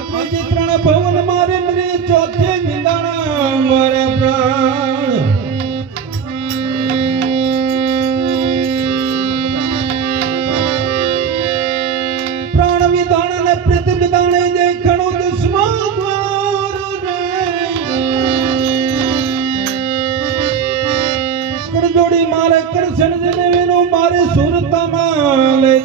ત્રીજી ત્રણ ભવન મારે મરે ચોથે નિંદાણા મારા પ્રાણ વિધાન અને પ્રીત વિધાને દેખણો દુશ્મન જોડી મારે કૃષ્ણ જને મારે સુરતામાં લઈ